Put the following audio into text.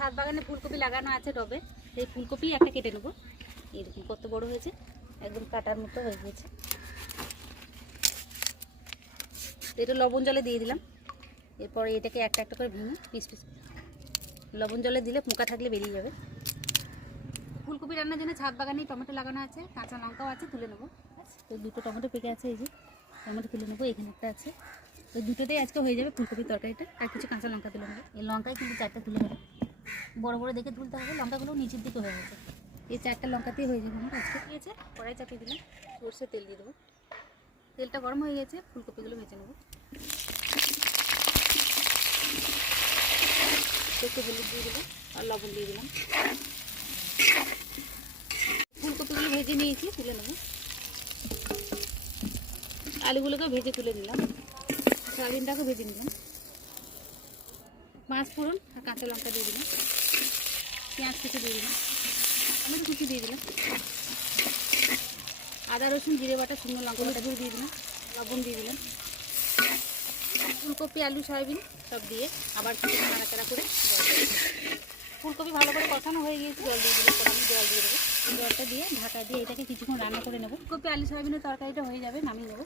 ছাদ বাগানে ফুলকপি লাগানো আছে টবে, সেই ফুলকপি একটা কেটে নেব। এরকম কত বড় হয়েছে, একদম কাটার মতো হয়ে গেছে এটা লবণ জলে দিয়ে দিলাম, এরপর এটাকে একটা একটা করে ভেঙে পিস পিস লবণ জলে দিলে পোকা থাকলে বেরিয়ে যাবে। ফুলকপি রান্নার জন্য ছাদ বাগানেই টমেটো লাগানো আছে, কাঁচা লঙ্কাও আছে, তুলে নেব। তো দুটো টমেটো পেকে আছে, এই যে টমেটো তুলে নেব, এখানে একটা আছে। তো দুটোতেই আজকে হয়ে যাবে ফুলকপির তরকারিটা, আর কিছু কাঁচা লঙ্কা তুলে নেব। এই লঙ্কায় কিন্তু চারটা তুলে নেব। বড় বড় দেখে তুলতে হবে, লঙ্কাগুলো নিচের দিকে হয়ে গেছে। এই চারটা লঙ্কাতেই হয়ে যাবে। আমার আজকে দিয়েছে কড়াই চাপিয়ে দিলাম। সর্ষে তেল দিয়ে দেবো। তেলটা গরম হয়ে গেছে, ফুলকপিগুলো ভেজে নেব। একটু হলুদ দিয়ে দিলাম আর লবণ দিয়ে দিলাম। ফুলকপিগুলো ভেজে নিয়েছি, তুলে নেব। আলুগুলোকে ভেজে তুলে নিলাম। সয়াবিনটাকে ভেজে নিলাম। মাছ ফোড়ন আর কাঁচা লঙ্কা দিয়ে দিলাম। পেঁয়াজ কুচি দিয়ে দিলাম। টমেটো কুচি দিয়ে দিলাম। আদা, রসুন, জিরে বাটা, শুকনো লঙ্কা বাটা দিয়ে দিলাম। লবণ দিয়ে দিলাম। ফুলকপি, আলু, সয়াবিন সব দিয়ে আবার কিছু নাড়াচাড়া করে ফুলকপি ভালো করে কষানো হয়ে গিয়েছে, জল দিয়ে দিলে আমি জল দিয়ে দেবো। জলটা দিয়ে ঢাকা দিয়ে এটাকে কিছুক্ষণ রান্না করে নেব। ফুলকপি, আলু, সয়াবিনের তরকারিটা হয়ে যাবে, নামিয়ে নেব।